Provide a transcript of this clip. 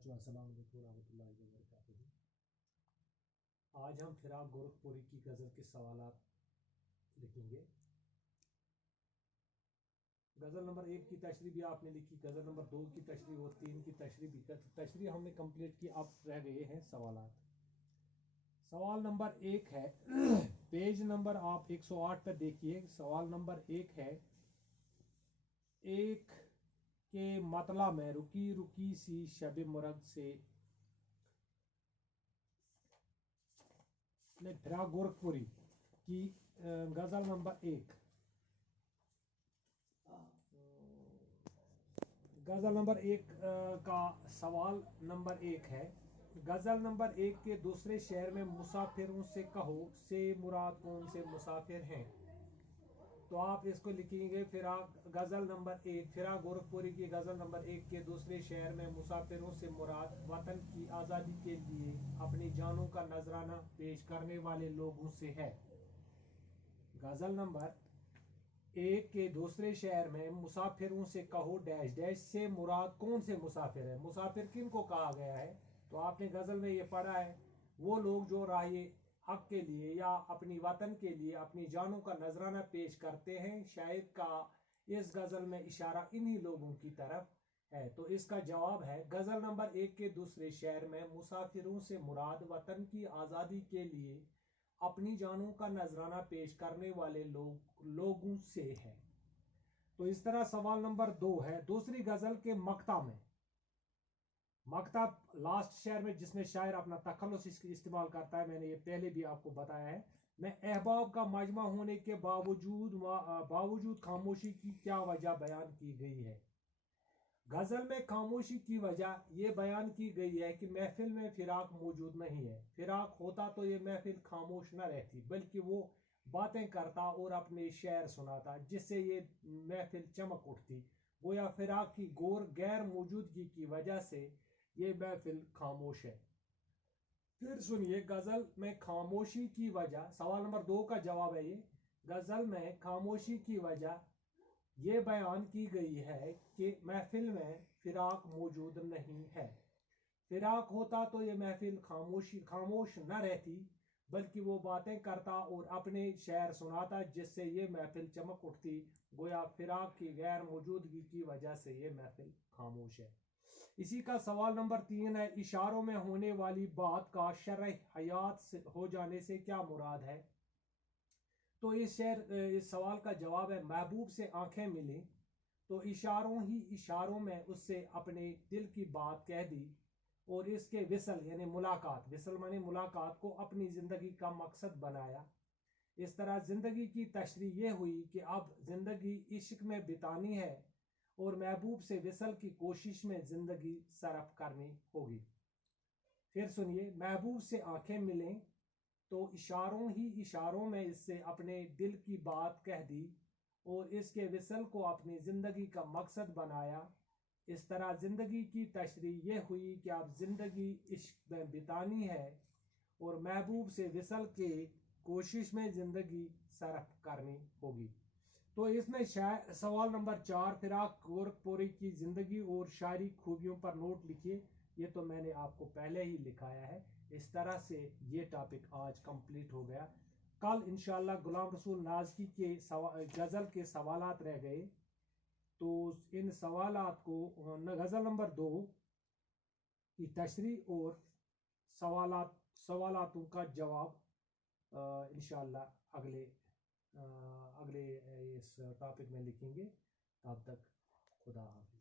بچوں السلام علیکم ورحمۃ اللہ وبرکاتہ۔ آج ہم فراق گورکھپوری کی غزل کے سوالات لکھیں گے۔ غزل نمبر 1 کی تشریح بھی آپ نے لکھی، غزل نمبر 2 کی تشریح اور 3 کی تشریح بھی تشریح ہم نے کمپلیٹ کی، اب رہ گئے ہیں سوالات۔ سوال نمبر 1 ہے، پیج نمبر آپ 108 پر دیکھیے۔ سوال نمبر 1 ہے، ایک کے مطلع میں رکی رکی سی شب مرگ سے فراق گورکھپوری کی غزل نمبر 1۔ غزل نمبر 1 کا سوال نمبر 1 ہے، غزل نمبر 1 کے دوسرے شعر میں مسافروں سے کہو سے مراد کون سے مسافر ہیں؟ تو آپ اس کو لکھیں گے غزل نمبر 1، فراق گورکھپوری کی غزل نمبر 1 کے دوسرے شعر میں مسافروں سے مراد وطن کی آزادی کے لیے اپنی جانوں کا نذرانہ پیش کرنے والے لوگوں سے ہے۔ غزل نمبر 1 کے دوسرے شعر میں مسافروں سے کہو ڈیش ڈیش سے مراد کون سے مسافر ہے؟ مسافر کن کو کہا گیا ہے؟ تو آپ نے غزل میں یہ پڑھا ہے، وہ لوگ جو راہ حق کے لیے یا اپنی وطن کے لیے اپنی جانوں کا نذرانہ پیش کرتے ہیں، شاید کا اس غزل میں اشارہ انہی لوگوں کی طرف ہے۔ تو اس کا جواب ہے، غزل نمبر 1 کے دوسرے شعر میں مسافروں سے مراد وطن کی آزادی کے لیے اپنی جانوں کا نذرانہ پیش کرنے والے لوگوں سے ہے۔ تو اس طرح سوال نمبر 2 ہے، دوسری غزل کے مقطع میں، مقطع لاسٹ شعر میں جس میں شاعر اپنا تخلص استعمال کرتا ہے، میں نے یہ پہلے بھی آپ کو بتایا ہے، میں احباب کا مجمع ہونے کے باوجود خاموشی کی کیا وجہ بیان کی گئی ہے؟ غزل میں خاموشی کی وجہ یہ بیان کی گئی ہے کہ محفل میں فراق موجود نہیں ہے۔ فراق ہوتا تو یہ محفل خاموش نہ رہتی، بلکہ وہ باتیں کرتا اور اپنے شعر سناتا، جس سے یہ محفل چمک اٹھتی، گویا فراق کی غیر موجودگی کی وجہ سے یہ محفل خاموش ہے۔ پھر سنیے، غزل میں خاموشی کی وجہ، سوال نمبر 2 کا جواب ہے یہ، غزل میں خاموشی کی وجہ یہ بیان کی گئی ہے کہ محفل میں فراق موجود نہیں ہے۔ فراق ہوتا تو یہ محفل خاموش نہ رہتی، بلکہ وہ باتیں کرتا اور اپنے شعر سناتا، جس سے یہ محفل چمک اٹھتی، گویا فراق کی غیر موجودگی کی وجہ سے یہ محفل خاموش ہے۔ اسی کا سوال نمبر 3 ہے، اشاروں میں ہونے والی بات کا شرح حیات ہو جانے سے کیا مراد ہے؟ تو اس سوال کا جواب ہے، محبوب سے آنکھیں ملیں تو اشاروں میں اس سے اپنے دل کی بات کہہ دی، اور اس کے وصل یعنی ملاقات، وصل معنی ملاقات کو اپنی زندگی کا مقصد بنایا۔ اس طرح زندگی کی تشریح یہ ہوئی کہ اب زندگی عشق میں بتانی ہے اور محبوب سے وصل کی کوشش میں زندگی صرف کرنی ہوگی۔ پھر سنیے، محبوب سے آنکھیں ملیں تو اشاروں میں اس سے اپنے دل کی بات کہہ دی اور اس کے وصل کو اپنی زندگی کا مقصد بنایا۔ اس طرح زندگی کی تشریح یہ ہوئی کہ اب زندگی عشق میں بتانی ہے اور محبوب سے وصل کی کوشش میں زندگی صرف کرنی ہوگی۔ تو اس میں سوال نمبر 4، فراق گورکھپوری کی زندگی اور شاعری خوبیوں پر نوٹ لکھیے۔ یہ تو میں نے آپ کو پہلے ہی لکھایا ہے۔ اس طرح سے یہ ٹاپک آج کمپلیٹ ہو گیا۔ کل انشاءاللہ غلام رسول نازکی کے غزل کے سوالات رہ گئے، تو ان سوالات کو غزل نمبر 2 کی تشریح اور سوالاتوں کا جواب انشاءاللہ اگلے اس ٹاپک میں لکھیں گے۔ تب تک خدا حافظ۔